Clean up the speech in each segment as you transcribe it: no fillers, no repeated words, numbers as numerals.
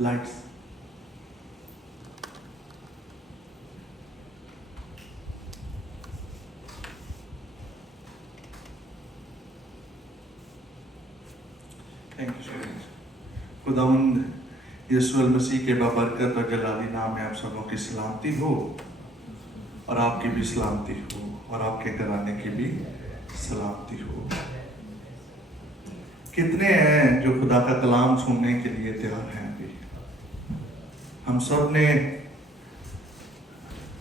lights. Thank you so much. खुदावंद यीशु मसीह के बाबरकत और जलाली नाम में आप सबों की सलामती हो, और आपकी भी सलामती हो, और आपके घराने की भी सलामती हो। कितने हैं जो खुदा का कलाम सुनने के लिए तैयार हैं? अभी हम सब ने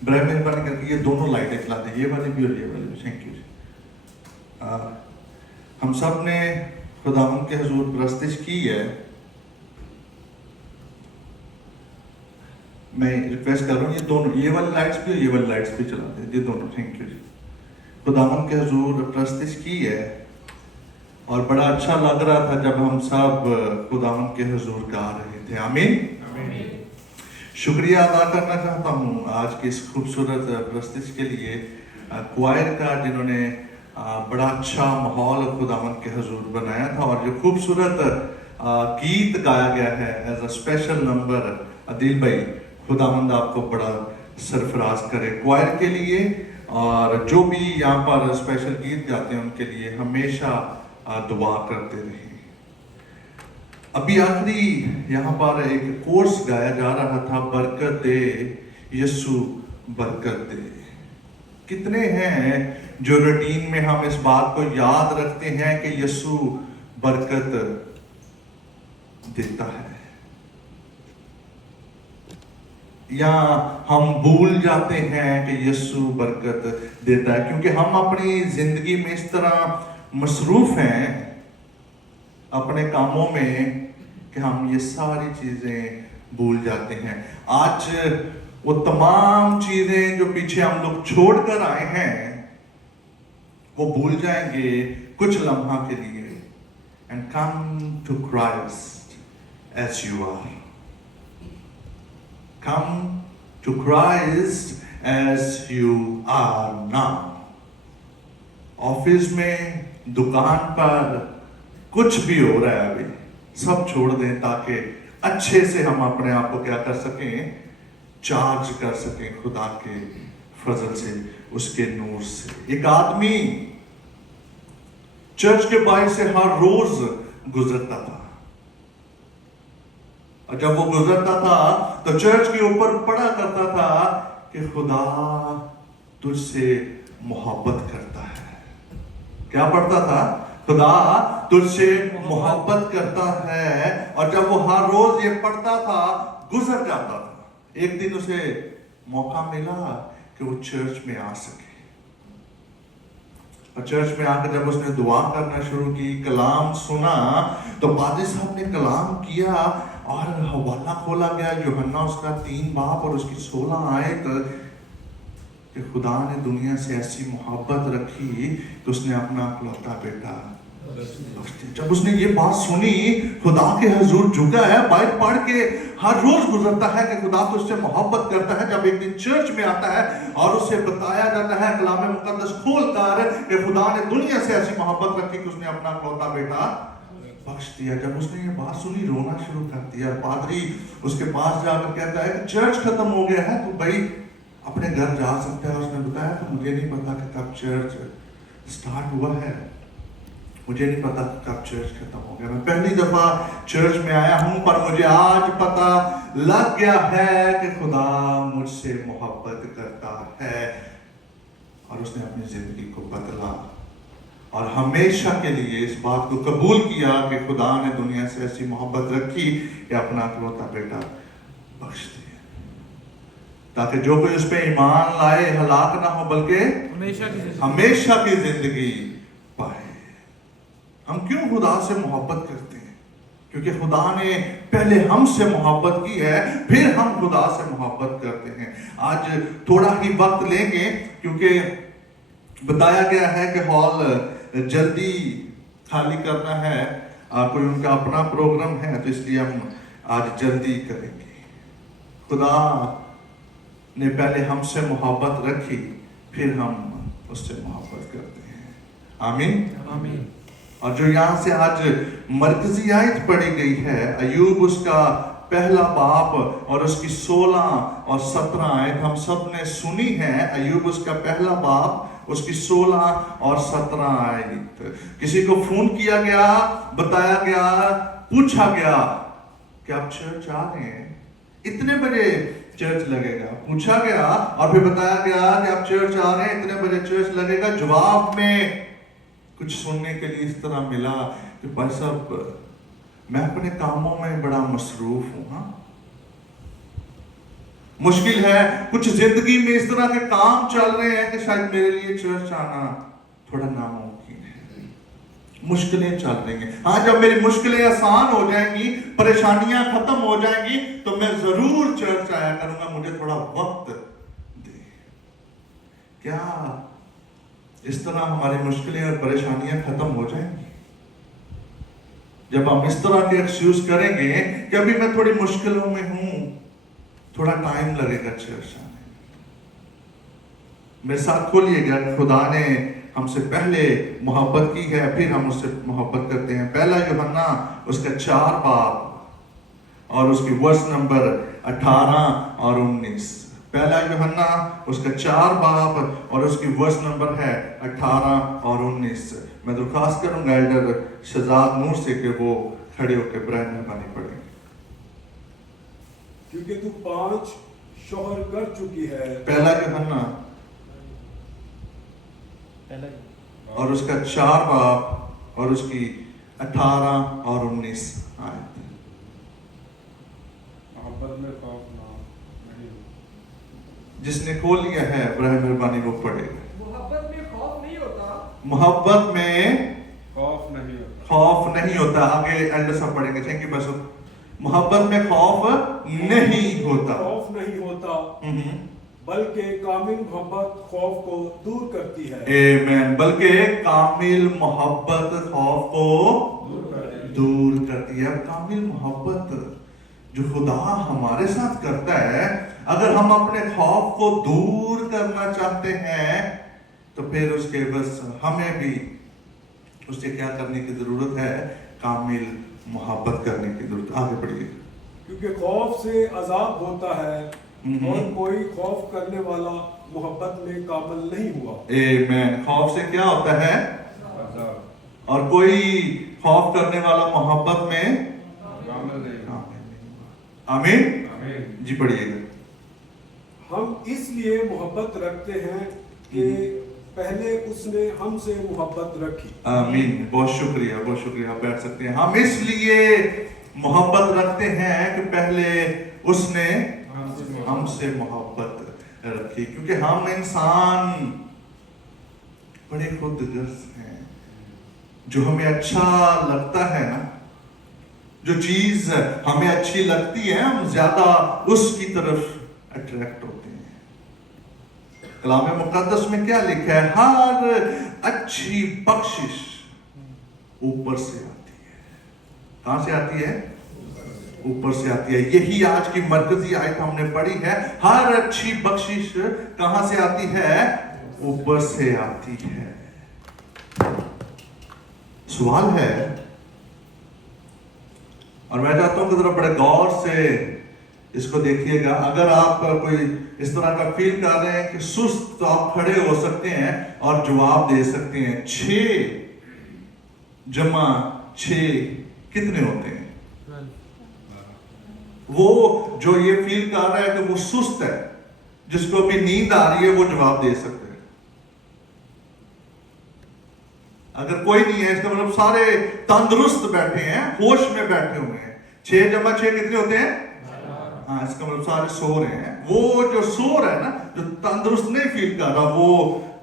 ब्राह्मण बन करके ये दोनों लाइटें चला दें, ये वाली भी और ये वाली भी। Thank you. हम सब ने खुदावंद के हुजूर प्रस्तुत की है। मैं रिक्वेस्ट कर रहा हूँ ये दोनों, ये वाली लाइट्स भी और ये वाली लाइट्स भी चला दें, ये दोनों। थैंक यू जी। खुदावंद के हुजूर प्रस्तुत की है, और बड़ा अच्छा लग रहा था जब हम सब खुदावंद के हुजूर गा रहे थे। आमीन। शुक्रिया अदा करना चाहता हूँ आज की इस खूबसूरत प्रस्तुति के लिए क्वायर का, जिन्होंने बड़ा अच्छा माहौल खुदावंद के हुजूर बनाया था, और जो खूबसूरत गीत गाया गया है as a special number. Adil भाई, खुदावंद आपको बड़ा सरफराज करे क्वायर के लिए, और जो भी यहाँ पर स्पेशल गीत गाते हैं उनके लिए हमेशा दुआ करते रहे। अभी आखिरी यहाँ पर एक कोर्स गाया जा रहा था, बरकत दे यीशु बरकत दे। कितने हैं जो रूटीन में हम इस बात को याद रखते हैं कि यीशु बरकत देता है, या हम भूल जाते हैं कि यीशु बरकत देता है, क्योंकि हम अपनी जिंदगी में इस तरह मसरूफ हैं अपने कामों में कि हम ये सारी चीजें भूल जाते हैं। आज वो तमाम चीजें जो पीछे हम लोग छोड़कर आए हैं वो भूल जाएंगे कुछ लम्हा के लिए। And come to Christ as you are. Come to Christ as you are now. Office में, दुकान पर, कुछ भी हो रहा है अभी, सब छोड़ दें ताकि अच्छे से हम अपने आप को क्या कर सकें, चार्ज कर सकें खुदा के फजल से, उसके नूर से। एक आदमी चर्च के बाहर से हर रोज गुजरता था, और जब वो गुजरता था तो चर्च के ऊपर पढ़ा करता था कि खुदा तुझसे मोहब्बत करता है। क्या पढ़ता था? खुदा तुझसे मोहब्बत करता है। और जब वो हर रोज ये पढ़ता था, गुजर जाता था, एक दिन उसे मौका मिला कि वो चर्च में आ सके। और चर्च में आकर जब उसने दुआ करना शुरू की, कलाम सुना, तो पादरी साहब ने कलाम किया और हवाला खोला गया यूहन्ना उसका 3 बाब और उसकी 16 आयत कि खुदा ने दुनिया से ऐसी मोहब्बत रखी कि उसने अपना इकलौता बेटा। जब उसने ये बात सुनी, खुदा के हुजूर झुका है, बाइबल पढ़ के हर रोज गुजरता है कि खुदा तो उससे मोहब्बत करता है। जब एक दिन चर्च में आता है और उसे बताया जाता है कलाम मुकद्दस खोलकर कि खुदा ने दुनिया से ऐसी मोहब्बत रखी कि उसने अपना इकलौता बेटा बख्श दिया। जब उसने ये बात सुनी, रोना शुरू कर दिया। पादरी उसके पास जाकर कहता है कि चर्च खत्म हो गया है, तो भाई अपने घर जा सकता है। उसने बताया कि मुझे नहीं पता कि कब चर्च स्टार्ट हुआ है, मुझे नहीं पता कब चर्च खत्म हो गया। मैं पहली दफा चर्च में आया हूं, पर मुझे आज पता लग गया है कि खुदा मुझसे मोहब्बत करता है। और उसने अपनी जिंदगी को बदला और हमेशा के लिए इस बात को कबूल किया कि खुदा ने दुनिया से ऐसी मोहब्बत रखी कि अपना इकलौता बेटा बख्श दिया, ताकि जो कोई उस पर ईमान लाए हलाक ना हो बल्कि हमेशा की जिंदगी पाए। हम क्यों खुदा से मोहब्बत करते हैं? क्योंकि खुदा ने पहले हमसे मोहब्बत की है, फिर हम खुदा से मोहब्बत करते हैं। आज थोड़ा ही वक्त लेंगे क्योंकि बताया गया है कि हॉल जल्दी खाली करना है, कोई उनका अपना प्रोग्राम है, तो इसलिए हम आज जल्दी करेंगे। खुदा ने पहले हमसे मोहब्बत रखी, फिर हम उससे मोहब्बत करते हैं। आमीन आमीन। और जो यहाँ से आज मरकजी आयत पढ़ी गई है, अय्यूब उसका पहला बाप और उसकी 16 और 17 आयत हम सब ने सुनी है। अय्यूब उसका पहला बाप, उसकी 16 और 17 आयत। किसी को फोन किया गया, बताया गया, पूछा गया कि आप चर्च आ रहे हैं, इतने बजे चर्च लगेगा। पूछा गया और फिर बताया गया कि आप चर्च आ रहे हैं, इतने बजे चर्च लगेगा। जवाब में कुछ सुनने के लिए इस तरह मिला कि भाई साहब मैं अपने कामों में बड़ा मसरूफ हूं। हाँ, मुश्किल है, कुछ जिंदगी में इस तरह के काम चल रहे हैं कि शायद मेरे लिए चर्च आना थोड़ा नामुमकिन है। मुश्किलें चल रही हैं। हाँ, जब मेरी मुश्किलें आसान हो जाएंगी, परेशानियां खत्म हो जाएंगी, तो मैं जरूर चर्च आया करूंगा। मुझे थोड़ा वक्त दे। क्या इस तरह हमारी मुश्किलें और परेशानियां खत्म हो जाएंगी जब हम इस तरह के एक्सक्यूज करेंगे कि अभी मैं थोड़ी मुश्किलों में हूं, थोड़ा टाइम लगेगा चर्च आने में। मेरे साथ खोलिएगा, खुदा ने हमसे पहले मोहब्बत की है, फिर हम उससे मोहब्बत करते हैं। पहला यूहन्ना उसका 4 बाब और उसकी वर्स नंबर 18 और 19। पहला यूहन्ना उसका 4 बाब और उसकी वर्स नंबर है 18 और 19। मैं दरख्वास्त करूंगा एल्डर शहजाद नूर से कि वो खड़े होकर बराए मेहरबानी पढ़ेंगे। क्योंकि तू 5 शौहर कर चुकी है। पहला यूहन्ना और उसका 4 बाब और उसकी 18 और 19 आयत। मोहब्बत में खौफ नहीं। जिसने खोल लिया है बराए मेहरबानी वो पढ़ेगा। मोहब्बत में खौफ नहीं होता। मोहब्बत में खौफ नहीं होता। खौफ नहीं होता। आगे एल्डर साहब पढ़ेंगे। थैंक यू बस। मोहब्बत में खौफ नहीं होता। खौफ नहीं होता, बल्कि कामिल मोहब्बत खौफ को दूर करती है। आमीन। बल्कि कामिल मोहब्बत खौफ को दूर करती है। कामिल मोहब्बत जो खुदा हमारे साथ करता है, अगर हम अपने खौफ को दूर करना चाहते हैं तो फिर उसके बस हमें भी उससे क्या करने की जरूरत है? कामिल मोहब्बत करने की जरूरत। आगे बढ़िए। क्योंकि खौफ से अजाब होता है और कोई खौफ करने वाला मोहब्बत में कामिल नहीं हुआ। आमीन। खौफ से क्या होता है? अजाब। और कोई खौफ करने वाला मोहब्बत में कामिल नहीं हुआ। आमीन। जी पढ़िएगा। हम इसलिए मोहब्बत रखते हैं कि पहले उसने हमसे मोहब्बत रखी। आमीन। बहुत शुक्रिया, बहुत शुक्रिया। आप बैठ सकते हैं। हम इसलिए मोहब्बत रखते हैं कि पहले उसने हमसे मोहब्बत रखी, क्योंकि हम इंसान बड़े खुदगर्ज हैं। जो हमें अच्छा लगता है ना, जो चीज हमें अच्छी लगती है, हम ज्यादा उसकी तरफ अट्रैक्ट होते हैं। कलाम मुकद्दस में क्या लिखा है? हर अच्छी बख्शिश ऊपर से आती है। कहां से आती है? ऊपर से आती है। यही आज की मरकजी आयत हमने पढ़ी है। हर अच्छी बख्शिश कहां से आती है? ऊपर से आती है। सवाल है, और मैं चाहता हूं कि जरा बड़े गौर से इसको देखिएगा। अगर आप कोई इस तरह का फील कर रहे हैं कि सुस्त, तो आप खड़े हो सकते हैं और जवाब दे सकते हैं। 6 जमा 6 कितने होते हैं? वो जो ये फील कर रहा है कि वो सुस्त है, जिसको भी नींद आ रही है, वो जवाब दे सकते हैं। अगर कोई नहीं है, इसका मतलब सारे तंदुरुस्त बैठे हैं, होश में बैठे हुए हैं। 6 जमा 6 कितने होते हैं? हाँ, इसका मतलब सारे सो रहे हैं। वो जो सो रहा है ना, जो तंदुरुस्त नहीं फील कर रहा, वो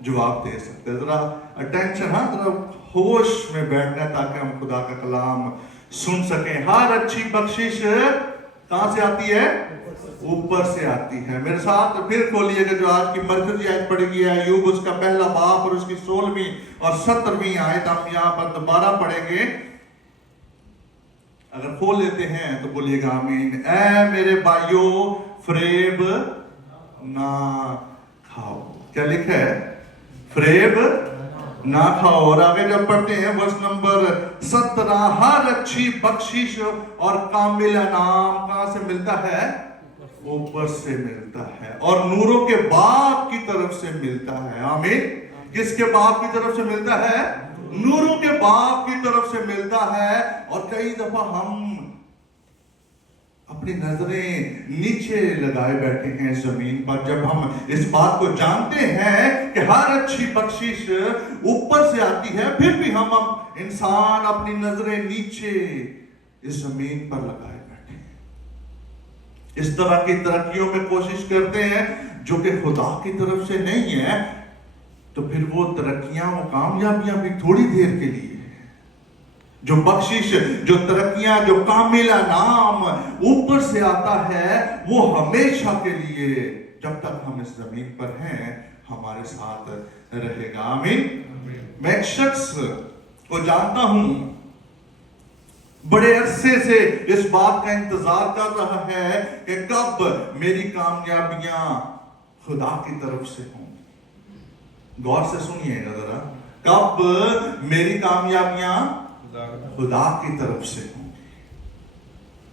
जवाब दे सकते हैं। जरा अटेंशन, हाँ, जरा होश में बैठना है ताकि हम खुदा का कलाम सुन सकें। हर अच्छी बख्शिश कहां से आती है? ऊपर से आती है। मेरे साथ फिर खोलिएगा जो आज की मरकजी आयत पढ़ी गई है, अय्यूब उसका पहला बाप और उसकी 16वीं और 17वीं आयत हम यहां पर दोबारा पढ़ेंगे। अगर खोल लेते हैं तो बोलिएगा आमीन। ऐ मेरे भाइयों, फरेब ना खाओ। क्या लिखा है? फरेब ना खाओ। और आगे जब पढ़ते हैं वर्ष नंबर 17, हर अच्छी बख्शिश और कामिल इनाम कहां से मिलता है? ऊपर से मिलता है और नूरों के बाप की तरफ से मिलता है। आमीन। किसके बाप की तरफ से मिलता है? नूरों के बाप की तरफ से मिलता है। और कई दफा हम अपनी नजरें नीचे लगाए बैठे हैं जमीन पर, जब हम इस बात को जानते हैं कि हर अच्छी बख्शिश ऊपर से आती है, फिर भी हम इंसान अपनी नजरें नीचे इस जमीन पर लगाए बैठे हैं। इस तरह की तरक्कियों में कोशिश करते हैं जो कि खुदा की तरफ से नहीं है, तो फिर वो तरक्कियां, वो कामयाबियां भी थोड़ी देर के लिए। जो बख्शिश, जो तरक्कियां, जो कामिल नाम ऊपर से आता है, वो हमेशा के लिए, जब तक हम इस जमीन पर हैं, हमारे साथ रहेगा। आमीन। मैं एक शख्स को जानता हूं, बड़े अरसे से इस बात का इंतजार कर रहा है कि कब मेरी कामयाबियां खुदा की तरफ से होंगी। गौर से सुनिएगा जरा, कब मेरी कामयाबियां खुदा की तरफ से होंगी।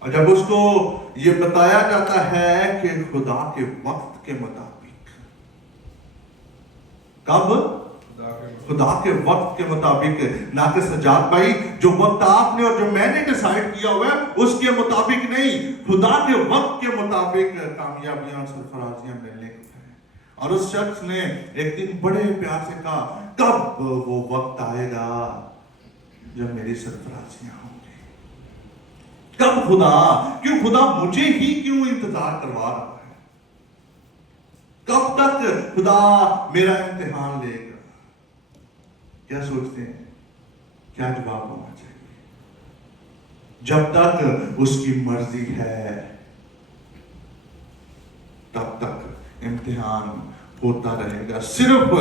और जब उसको ये बताया जाता है कि खुदा के वक्त के मुताबिक, कब? खुदा के वक्त के मुताबिक, ना कि सजाद भाई जो वक्त आपने और जो मैंने डिसाइड किया हुआ है उसके मुताबिक नहीं, खुदा के वक्त के मुताबिक कामयाबियां और सरफराजियां मिलने को है। और उस शख्स ने एक दिन बड़े प्यार से कहा, कब वो वक्त आएगा जब मेरी सरफराजियां होंगी? कब खुदा, क्यों खुदा मुझे ही क्यों इंतजार करवा रहा है? कब तक खुदा मेरा इम्तिहान लेगा? क्या सोचते हैं? क्या जवाब होना चाहिए? जब तक उसकी मर्जी है तब तक इम्तिहान होता रहेगा। सिर्फ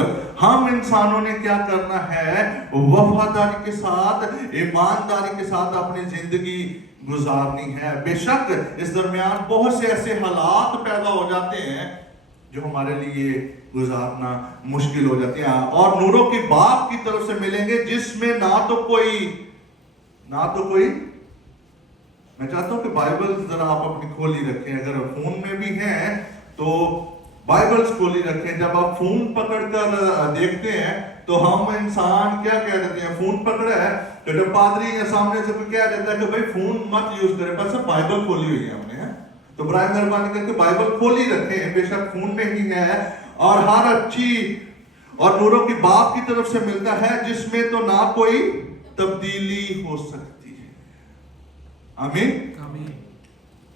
हम इंसानों ने क्या करना है? वफादारी के साथ, ईमानदारी के साथ अपनी जिंदगी गुजारनी है। बेशक इस दरमियान बहुत से ऐसे हालात पैदा हो जाते हैं जो हमारे लिए गुजारना मुश्किल हो जाती है, और नूरों की बाप की तरफ से मिलेंगे जिसमें ना तो कोई मैं चाहता हूं कि बाइबल जरा आप अपनी खोली रखें, अगर फोन में भी हैं तो बाइबल्स खोली रखें। जब आप फोन पकड़कर देखते हैं तो हम इंसान क्या कह देते हैं? फोन पकड़ा है तो जब पादरी या सामने से कोई कह देता है कि भाई फोन मत यूज करें, बस बाइबल खोली हुई है हमने, है तो बराए मेहरबानी करके बाइबल खोली रखें, बेशक फोन में ही है। और हर अच्छी और नूरों की बाप की तरफ से मिलता है जिसमें तो ना कोई तब्दीली हो सकती है। आमीन।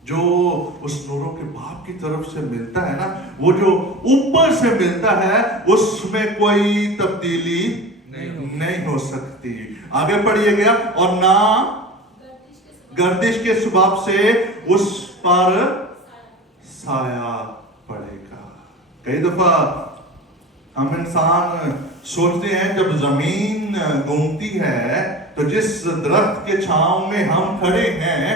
जो उस नूरों के बाप की तरफ से मिलता है ना, वो जो ऊपर से मिलता है, उसमें कोई तब्दीली नहीं हो सकती। आगे पढ़िए गया, और ना गर्दिश के सबब से उस पर साया पड़ेगा। कई दफा हम इंसान सोचते हैं जब जमीन घूमती है तो जिस दरख्त के छांव में हम खड़े हैं,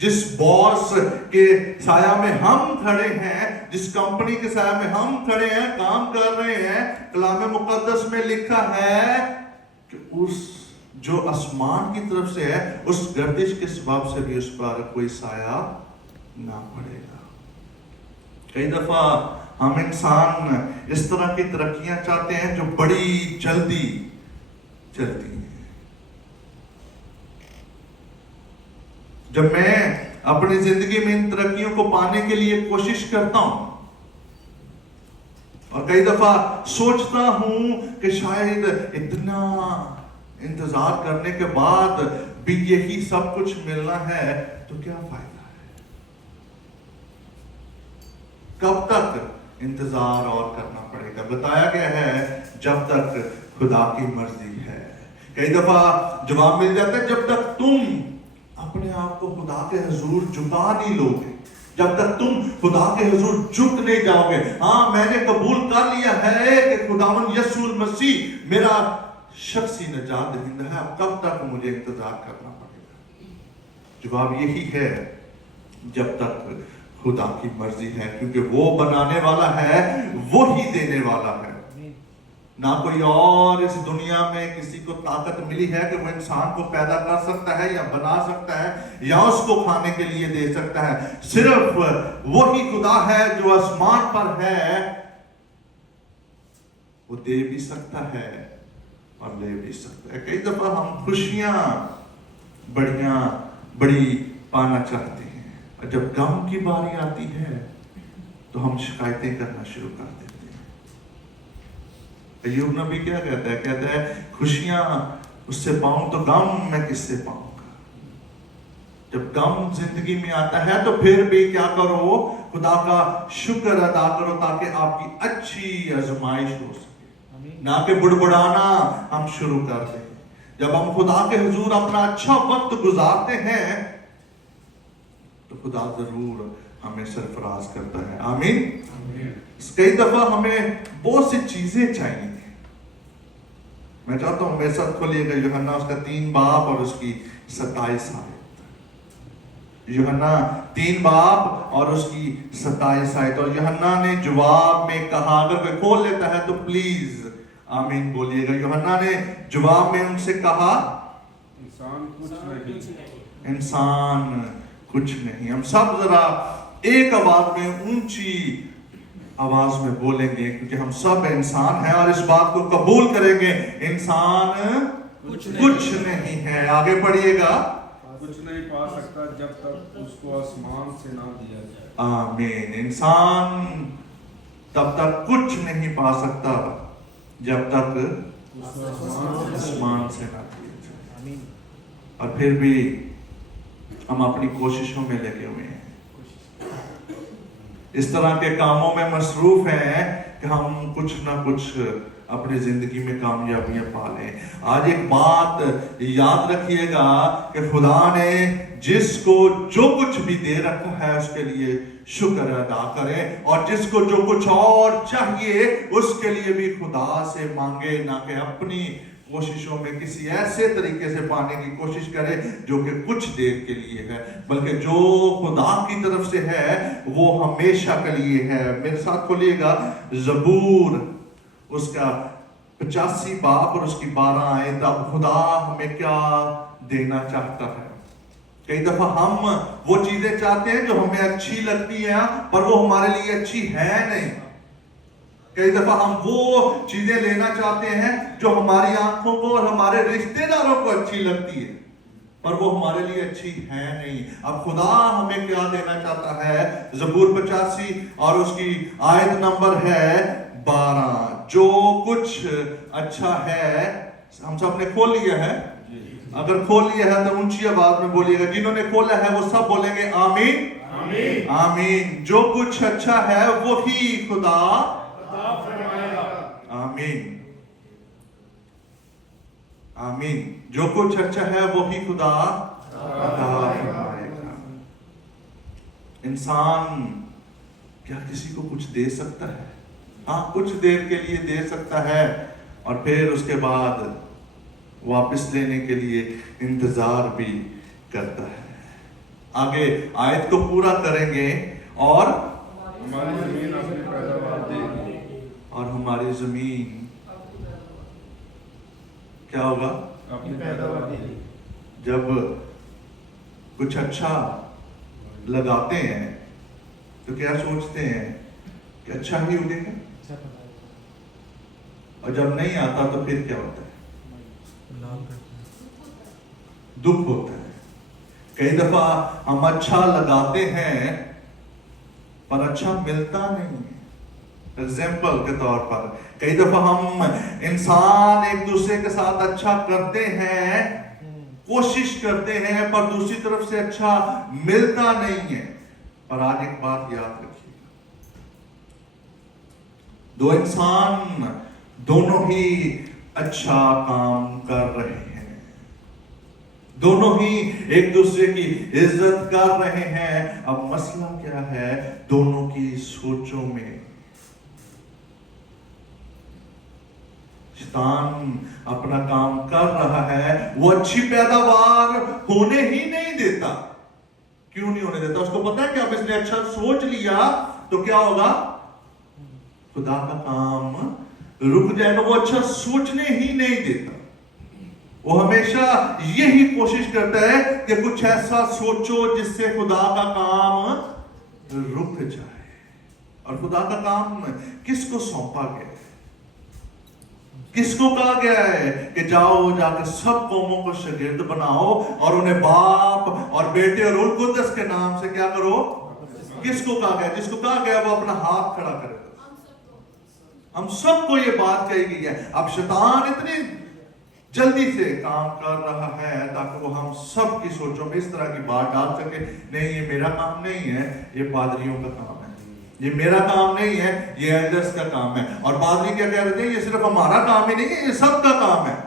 जिस बॉस के साया में हम खड़े हैं, जिस कंपनी के साया में हम खड़े हैं, काम कर रहे हैं, कलाम मुकद्दस में लिखा है कि उस जो आसमान की तरफ से है, उस गर्दिश के सबब से भी उस पर कोई साया ना पड़ेगा। कई दफा हम इंसान इस तरह की तरक्कियां चाहते हैं जो बड़ी जल्दी चलती हैं। जब मैं अपनी जिंदगी में इन तरक्कियों को पाने के लिए कोशिश करता हूं और कई दफा सोचता हूं कि शायद इतना इंतजार करने के बाद भी यही सब कुछ मिलना है, तो क्या फायदा है? कब तक इंतजार और करना पड़ेगा? बताया गया है जब तक खुदा की मर्जी है। कई दफा जवाब मिल जाता है जब तक तुम अपने आप को खुदा के हुजूर झुका नहीं लोगे, जब तक तुम खुदा के हुजूर झुक नहीं जाओगे। हाँ, मैंने कबूल कर लिया है कि खुदावंद यीशु मसीह मेरा शख्सी निजात दहिंदा है, अब कब तक मुझे इंतजार करना पड़ेगा? जवाब यही है, जब तक खुदा की मर्जी है, क्योंकि वो बनाने वाला है, वो ही देने वाला है। ना कोई और इस दुनिया में किसी को ताकत मिली है कि वो इंसान को पैदा कर सकता है या बना सकता है या उसको खाने के लिए दे सकता है। सिर्फ वही खुदा है जो आसमान पर है, वो दे भी सकता है और ले भी सकता है। कई दफा हम खुशियां बड़ी पाना चाहते हैं, और जब गम की बारी आती है तो हम शिकायतें करना शुरू कर देते हैं। अय्यूब नबी क्या कहता है? कहता है खुशियां उससे पाऊं तो गम मैं किससे पाऊंगा। जब गम जिंदगी में आता है तो फिर भी क्या करो, खुदा का शुक्र अदा करो ताकि आपकी अच्छी आजमाइश हो सके, ना कि बुड़बुड़ाना हम शुरू कर दें। जब हम खुदा के हुजूर अपना अच्छा वक्त गुजारते हैं तो खुदा जरूर हमें सरफराज करता है। आमीन। कई दफा हमें बहुत सी चीजें चाहिए। मैं चाहता हूं मेरे साथ खोलिएगा यूहन्ना उसका 3 बाब और उसकी 27 आयत। यूहन्ना 3 बाब और उसकी 27 आयत। और यूहन्ना ने जवाब में कहा, अगर कोई खोल लेता है तो प्लीज आमीन बोलिएगा। यूहन्ना ने जवाब में उनसे कहा, इंसान कुछ नहीं। हम सब जरा एक आवाज में, ऊंची आवाज में बोलेंगे, क्योंकि हम सब इंसान हैं और इस बात को कबूल करेंगे, इंसान कुछ नहीं है। आगे पढ़िएगा। कुछ नहीं पा सकता जब तक उसको आसमान से ना दिया जाए। आमीन। इंसान तब तक कुछ नहीं पा सकता जब तक आसमान से ना दिया जाए। और फिर भी हम अपनी कोशिशों में लगे हुए हैं, इस तरह के कामों में मसरूफ हैं कि हम कुछ ना कुछ अपनी जिंदगी में कामयाबियां पा लें। आज एक बात याद रखिएगा कि खुदा ने जिसको जो कुछ भी दे रखा है उसके लिए शुक्र अदा करें, और जिसको जो कुछ और चाहिए उसके लिए भी खुदा से मांगे, ना कि अपनी कोशिशों में किसी ऐसे तरीके से पाने की कोशिश करे जो कि कुछ देर के लिए है, बल्कि जो खुदा की तरफ से है वो हमेशा के लिए है। मेरे साथ खोलिएगा ज़बूर उसका 85 बाब और उसकी 12 आयत। अब खुदा हमें क्या देना चाहता है? कई दफा हम वो चीजें चाहते हैं जो हमें अच्छी लगती हैं, पर वो हमारे लिए अच्छी है नहीं। कई दफा हम वो चीजें लेना चाहते हैं जो हमारी आंखों को और हमारे रिश्तेदारों को अच्छी लगती है, पर वो हमारे लिए अच्छी है नहीं। अब खुदा हमें क्या देना चाहता है? ज़बूर 85 और उसकी आयत नंबर है 12। जो कुछ अच्छा है, हम सब ने खोल लिया है? अगर खोल लिया है तो ऊंची आवाज में बोलिएगा। जिन्होंने खोला है वो सब बोलेंगे आमीन आमीन आमीन। जो कुछ अच्छा है वही खुदा आमीन आमीन। जो कुछ अच्छा है वही खुदा अता फरमाएगा। इंसान क्या किसी को कुछ दे सकता है? हाँ, कुछ देर के लिए दे सकता है और फिर उसके बाद वापस लेने के लिए इंतजार भी करता है। आगे आयत को पूरा करेंगे और हमारी जमीन अपनी पैदावार देगी। और हमारी जमीन क्या होगा? अपनी पैदावार देगी। जब कुछ अच्छा लगाते हैं तो क्या सोचते हैं कि अच्छा ही उगेगा, और जब नहीं आता तो फिर क्या होता है? दुख होता है। कई दफा हम अच्छा लगाते हैं पर अच्छा मिलता नहीं है। एग्जाम्पल के तौर पर कई दफा हम इंसान एक दूसरे के साथ अच्छा करते हैं, कोशिश करते हैं, पर दूसरी तरफ से अच्छा मिलता नहीं है। पर आज एक बात याद रखिए, दो इंसान दोनों ही अच्छा काम कर रहे हैं, दोनों ही एक दूसरे की इज्जत कर रहे हैं। अब मसला क्या है? दोनों की सोचों में। शैतान अपना काम कर रहा है, वो अच्छी पैदावार होने ही नहीं देता। क्यों नहीं होने देता? उसको पता है कि अब इसने अच्छा सोच लिया तो क्या होगा? खुदा का काम रुक जाएगा, वो अच्छा सोचने ही नहीं देता। वो हमेशा यही कोशिश करता है कि कुछ ऐसा सोचो जिससे खुदा का काम रुक जाए। और खुदा का काम किसको सौंपा गया है? किसको कहा गया है कि जाओ जाके सब कौमों को शागिर्द बनाओ और उन्हें बाप और बेटे और रूह कुद्दस के नाम से क्या करो? किसको कहा गया? जिसको कहा गया वो अपना हाथ खड़ा करेगा। हम सबको ये बात कही गई है। अब शैतान इतनी जल्दी से काम कर रहा है ताकि वो हम सब की सोचों में इस तरह की बात डाल सके, नहीं ये मेरा काम नहीं है, ये पादरियों का काम है, ये मेरा काम नहीं है, ये एल्डर्स का काम है। और पादरी क्या कह रहे थे? ये सिर्फ हमारा काम ही नहीं है, ये सबका काम है।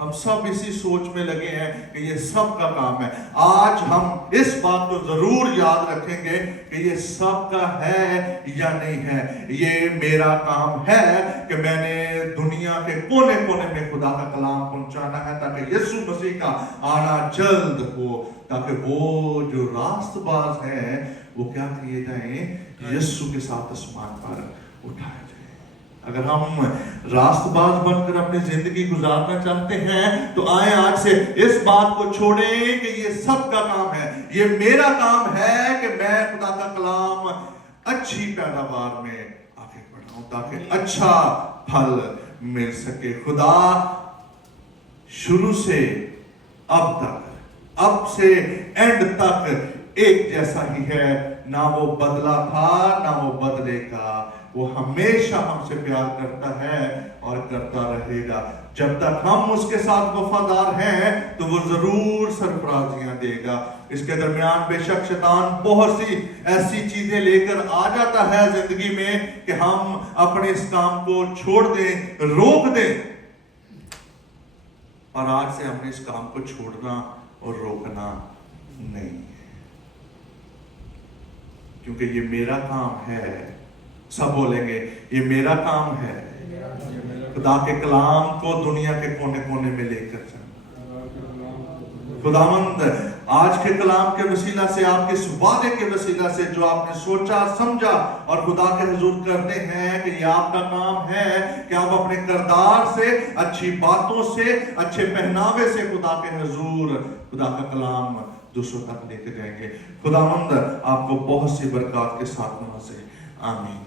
हम सब इसी सोच में लगे हैं कि ये सब का काम है। आज हम इस बात को जरूर याद रखेंगे कि ये सब का है या नहीं है। ये मेरा काम है कि मैंने दुनिया के कोने कोने में खुदा का कलाम पहुंचाना है ताकि यीशु मसीह का आना जल्द हो, ताकि वो जो रास्तबाज है वो क्या किए जाएं? यीशु के साथ आसमान पर उठाए जाएं। अगर हम रास्तबाज बनकर अपनी जिंदगी गुजारना चाहते हैं तो आए आज से इस बात को छोड़ें कि ये सबका काम है। ये मेरा काम है कि मैं खुदा का कलाम अच्छी पैदावार में आगे बढ़ाऊं ताकि अच्छा फल मिल सके। खुदा शुरू से अब तक, अब से एंड तक एक जैसा ही है। ना वो बदला था ना वो बदलेगा। वो हमेशा हमसे प्यार करता है और करता रहेगा। जब तक हम उसके साथ वफादार हैं तो वो जरूर सरफराजियां देगा। इसके दरमियान बेशक शैतान बहुत सी ऐसी चीजें लेकर आ जाता है जिंदगी में कि हम अपने इस काम को छोड़ दें, रोक दें। और आज से हमने इस काम को छोड़ना और रोकना नहीं है, क्योंकि ये मेरा काम है। सब बोलेंगे ये मेरा काम है, खुदा के कलाम को दुनिया के कोने कोने में लेकर चलना। खुदावंद आज के कलाम के वसीला से, आपके इस वादे के वसीला से जो आपने सोचा समझा और खुदा के हुजूर करते हैं कि ये आपका काम है कि आप अपने किरदार से, अच्छी बातों से, अच्छे पहनावे से खुदा के हुजूर खुदा का कलाम दूसरों तक लेके जाएंगे। खुदावंद आपको बहुत सी बरकत के साथ नवाजे। आमीन।